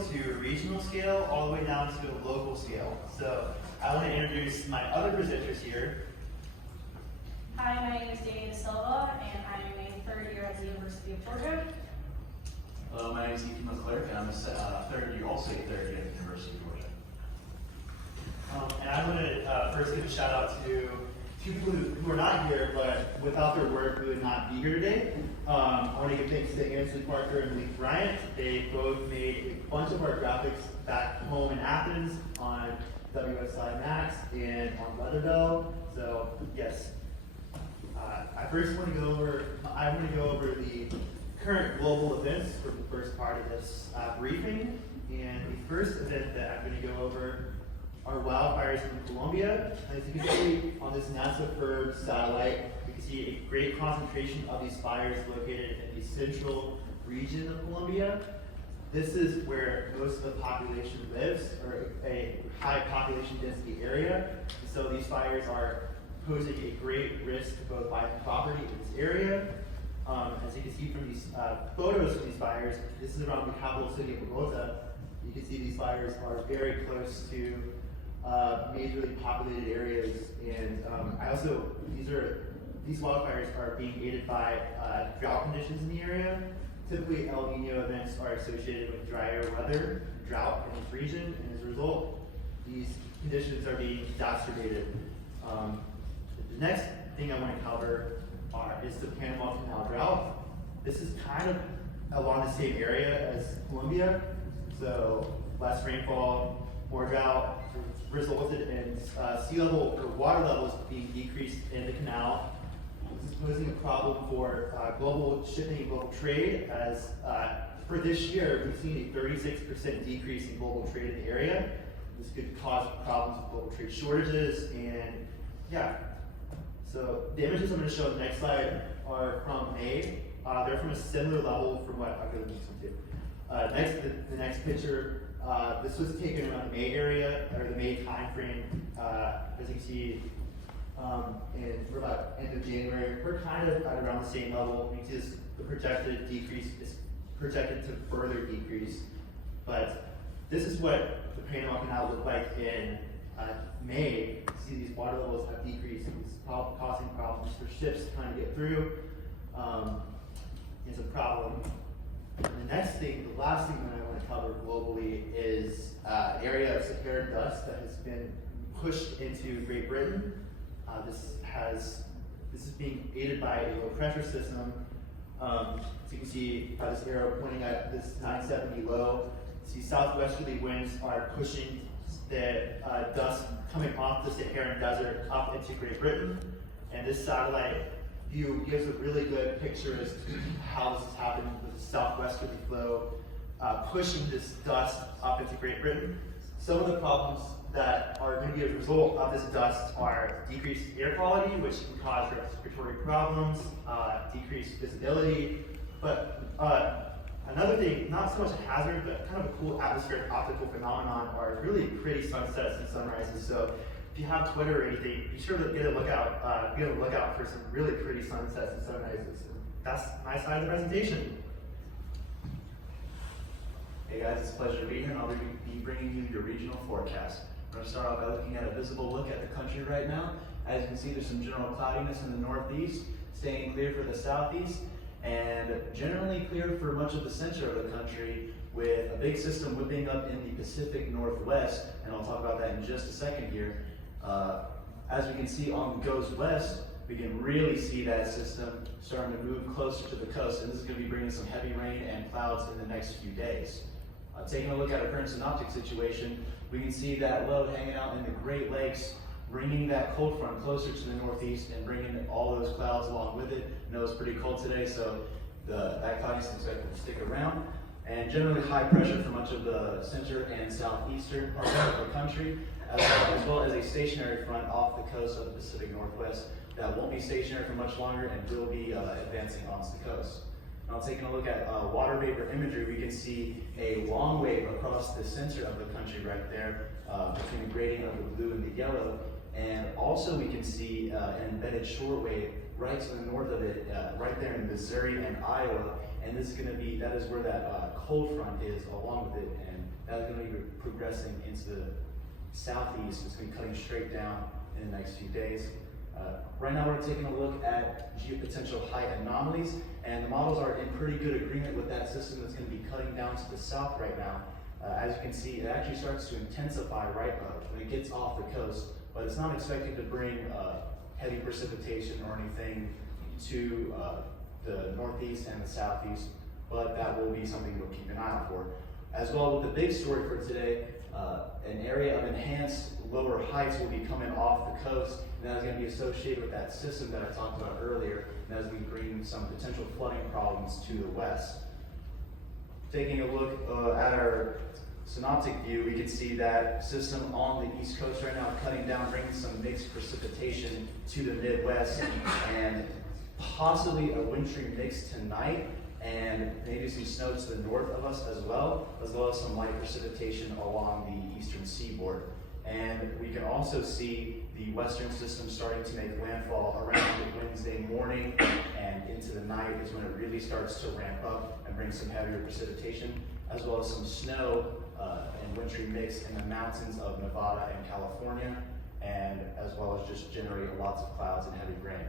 scale to regional scale, all the way down to a local scale. So I want to introduce my other presenters here. Hi, my name is Danny Da Silva, and I'm a third year at the University of Georgia. Hello, my name is Ethan McClurk, and I'm a third year at the University of Georgia. And I want to first give a shout out to two people who are not here, but without their work, we would not be here today. I want to give thanks to Ansley Parker and Lee Bryant. They both made a bunch of our graphics back home in Athens on WSI Max and on Leatherbell. So yes, I want to go over the current global events for the first part of this briefing. And the first event that I'm going to go over are wildfires in Colombia. As you can see on this NASA FIRB satellite, you can see a great concentration of these fires located in the central region of Colombia. This is where most of the population lives, or a high population density area. And so these fires are posing a great risk to both life and property in this area. As you can see from these photos of these fires, this is around the capital city of Bogota. You can see these fires are very close to majorly populated areas, and these wildfires are being aided by drought conditions in the area. Typically, El Nino events are associated with drier weather, drought in this region, and as a result, these conditions are being exacerbated. The next thing I want to cover is the Panama Canal drought. This is kind of along the same area as Colombia, so less rainfall, more drought, resulted in sea level or water levels being decreased in the canal. This is posing a problem for global shipping and global trade, as for this year we've seen a 36% decrease in global trade in the area. This could cause problems with global trade shortages, and yeah. So the images I'm going to show on the next slide are from May. They're from a similar level from what I'll go to the next one too. The next picture, this was taken around the May area, or the May time frame. As you can see, we're about end of January. We're kind of at around the same level. You can see the projected decrease is projected to further decrease. But this is what the Panama Canal looked like in May. You see these water levels have decreased. It's causing problems for ships trying to get through. It's a problem. And the last thing that I want to cover globally is an area of Saharan dust that has been pushed into Great Britain. This is being aided by a low pressure system. So you can see by this arrow pointing at this 970 low. You see southwesterly winds are pushing the dust coming off the Saharan desert up into Great Britain. And this satellite view gives a really good picture as to how this is happening with the southwesterly flow pushing this dust up into Great Britain. Some of the problems that are going to be a result of this dust are decreased air quality, which can cause respiratory problems, decreased visibility, but another thing, not so much a hazard, but kind of a cool atmospheric optical phenomenon are really pretty sunsets and sunrises. So if you have Twitter or anything, be sure to get a lookout for some really pretty sunsets and sunrises. That's my side of the presentation. Hey guys, it's a pleasure to be here, and I'll be bringing you your regional forecast. We're going to start off by looking at a visible look at the country right now. As you can see, there's some general cloudiness in the northeast, staying clear for the southeast, and generally clear for much of the center of the country, with a big system whipping up in the Pacific Northwest, and I'll talk about that in just a second here. As we can see on the goes west, we can really see that system starting to move closer to the coast, and this is going to be bringing some heavy rain and clouds in the next few days. Taking a look at our current synoptic situation, we can see that low hanging out in the Great Lakes, bringing that cold front closer to the northeast and bringing all those clouds along with it. I know it's pretty cold today, so that cloudiness is expected to stick around. And generally high pressure for much of the center and southeastern part of the country, as well as a stationary front off the coast of the Pacific Northwest that won't be stationary for much longer and will be advancing onto the coast. Now, taking a look at water vapor imagery, we can see a long wave across the center of the country right there, between the gradient of the blue and the yellow. And also we can see an embedded short wave right to the north of it, right there in Missouri and Iowa. and that is where that cold front is along with it, and that is going to be progressing into the southeast. It's going to be cutting straight down in the next few days. Right now we're taking a look at geopotential height anomalies, and the models are in pretty good agreement with that system that's going to be cutting down to the south right now. As you can see, it actually starts to intensify right when it gets off the coast, but it's not expected to bring heavy precipitation or anything to the northeast and the southeast, but that will be something we'll keep an eye out for. As well, with the big story for today, an area of enhanced lower heights will be coming off the coast, and that is going to be associated with that system that I talked about earlier, and that is going to bring some potential flooding problems to the west. Taking a look at our synoptic view, we can see that system on the east coast right now cutting down, bringing some mixed precipitation to the Midwest, and possibly a wintry mix tonight, and maybe some snow to the north of us as well as some light precipitation along the eastern seaboard. And we can also see the western system starting to make landfall around Wednesday morning, and into the night is when it really starts to ramp up and bring some heavier precipitation, as well as some snow and wintry mix in the mountains of Nevada and California, and as well as just generate lots of clouds and heavy rain.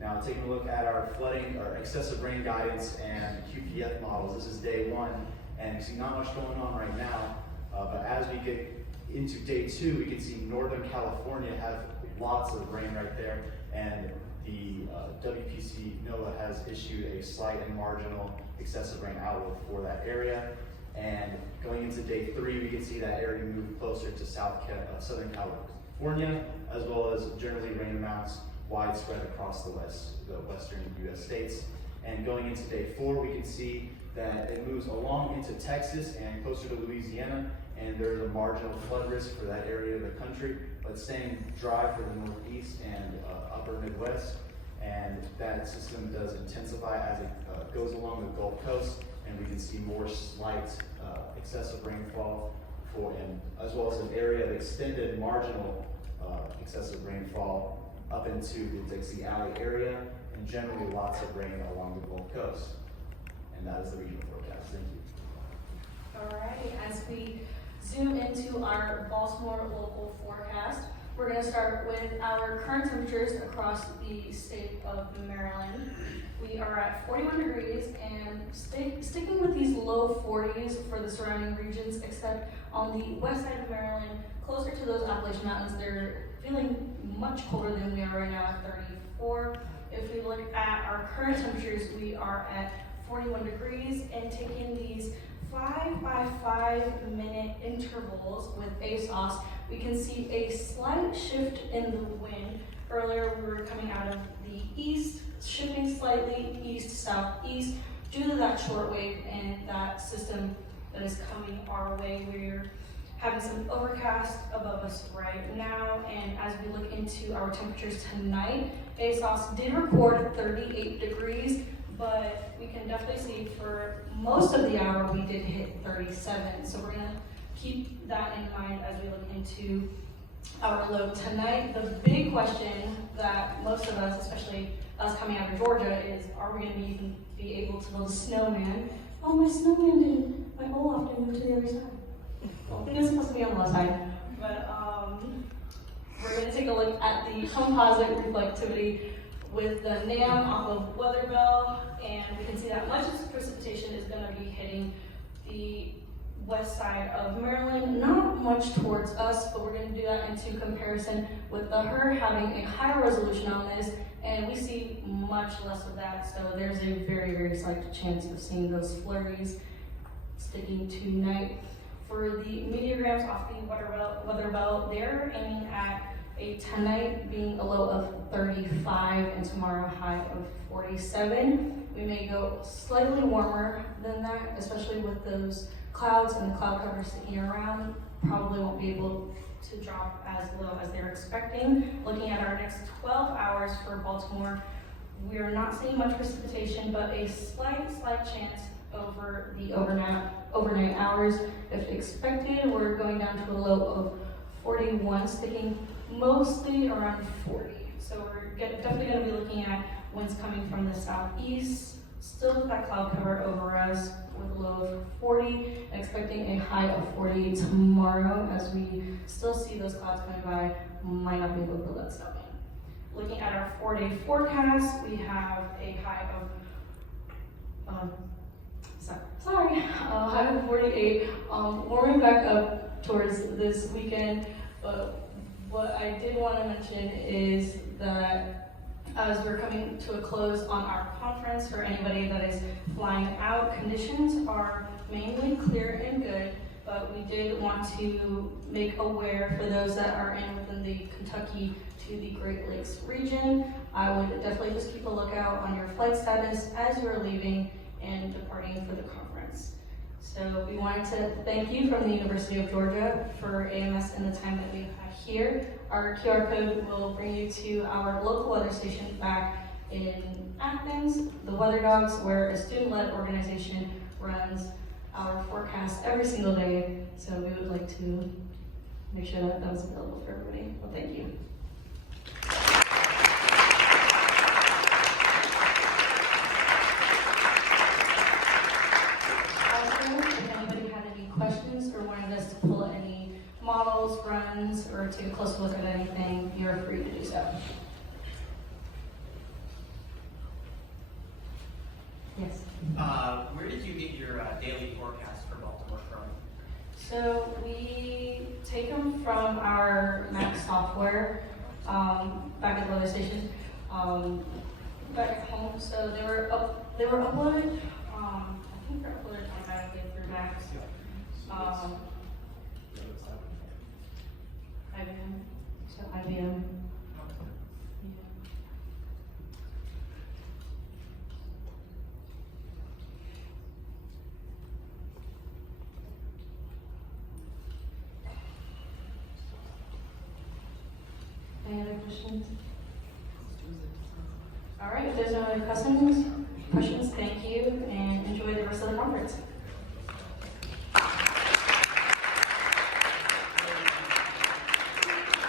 Now, taking a look at our flooding, or excessive rain guidance and QPF models, this is day one, and you see not much going on right now, but as we get into day two, we can see Northern California have lots of rain right there, and the WPC NOAA has issued a slight and marginal excessive rain outlook for that area. And going into day three, we can see that area move closer to Southern California, as well as generally rain amounts widespread across the western U.S. states. And going into day four, we can see that it moves along into Texas and closer to Louisiana, and there's a marginal flood risk for that area of the country, but staying dry for the northeast and upper Midwest. And that system does intensify as it goes along the Gulf Coast, and we can see more slight excessive rainfall and as well as an area of extended marginal excessive rainfall up into the Dixie Alley area, and generally lots of rain along the Gulf Coast. And that is the regional forecast. Thank you. All right, as we zoom into our Baltimore local forecast, we're going to start with our current temperatures across the state of Maryland. We are at 41 degrees and sticking with these low 40s for the surrounding regions, except on the west side of Maryland, closer to those Appalachian Mountains, they're feeling much colder than we are right now at 34. If we look at our current temperatures, we are at 41 degrees, and taking these 5 by 5 minute intervals with ASOS, we can see a slight shift in the wind. Earlier we were coming out of the east, shifting slightly east-southeast due to that short wave and that system that is coming our way. We're having some overcast above us right now, and as we look into our temperatures tonight, ASOS did record 38 degrees, but we can definitely see for most of the hour we did hit 37. So we're gonna keep that in mind as we look into our load tonight. The big question that most of us, especially us coming out of Georgia, is are we gonna even be able to build a snowman? Oh, my snowman didn't, my Olaf didn't move to the other side. Well, it is supposed to be on the left side. But we're gonna take a look at the composite reflectivity with the NAM off of Weather Bell, and we can see that much of this precipitation is going to be hitting the west side of Maryland, not much towards us, but we're going to do that into comparison with the HER having a higher resolution on this, and we see much less of that, so there's a very, very slight chance of seeing those flurries sticking tonight. For the meteorograms off the Weather Bell, they're aiming at tonight being a low of 35 and tomorrow a high of 47. We may go slightly warmer than that, especially with those clouds and the cloud cover sticking around. Probably won't be able to drop as low as they're expecting. Looking at our next 12 hours for Baltimore, we're not seeing much precipitation, but a slight chance over the overnight hours. If expected, we're going down to a low of 41, sticking mostly around 40. So we're definitely going to be looking at winds coming from the southeast, still with that cloud cover over us with a low of 40, expecting a high of 40 tomorrow as we still see those clouds coming by, might not be able to build that snow in. Looking at our 4-day forecast, we have a high of, high of 48, warming back up towards this weekend, but what I did want to mention is that as we're coming to a close on our conference, for anybody that is flying out, conditions are mainly clear and good, but we did want to make aware for those that are in within the Kentucky to the Great Lakes region. I would definitely just keep a lookout on your flight status as you're leaving and departing for the conference. So we wanted to thank you from the University of Georgia for AMS and the time that we've had here. Our QR code will bring you to our local weather station back in Athens, the Weather Dogs, where a student-led organization runs our forecast every single day. So we would like to make sure that that was available for everybody. Well, thank you. If anybody had any questions or wanted us to pull any models, runs, or take a closer look at anything, you're free to do so. Yes. Where did you get your daily forecast for Baltimore from? So we take them from our map software back at the weather station, back at home. So they were uploaded. I think they're uploaded automatically through Max. IBM. So IBM. Any other questions? All right, if there's no other questions, thank you and enjoy the rest of the conference.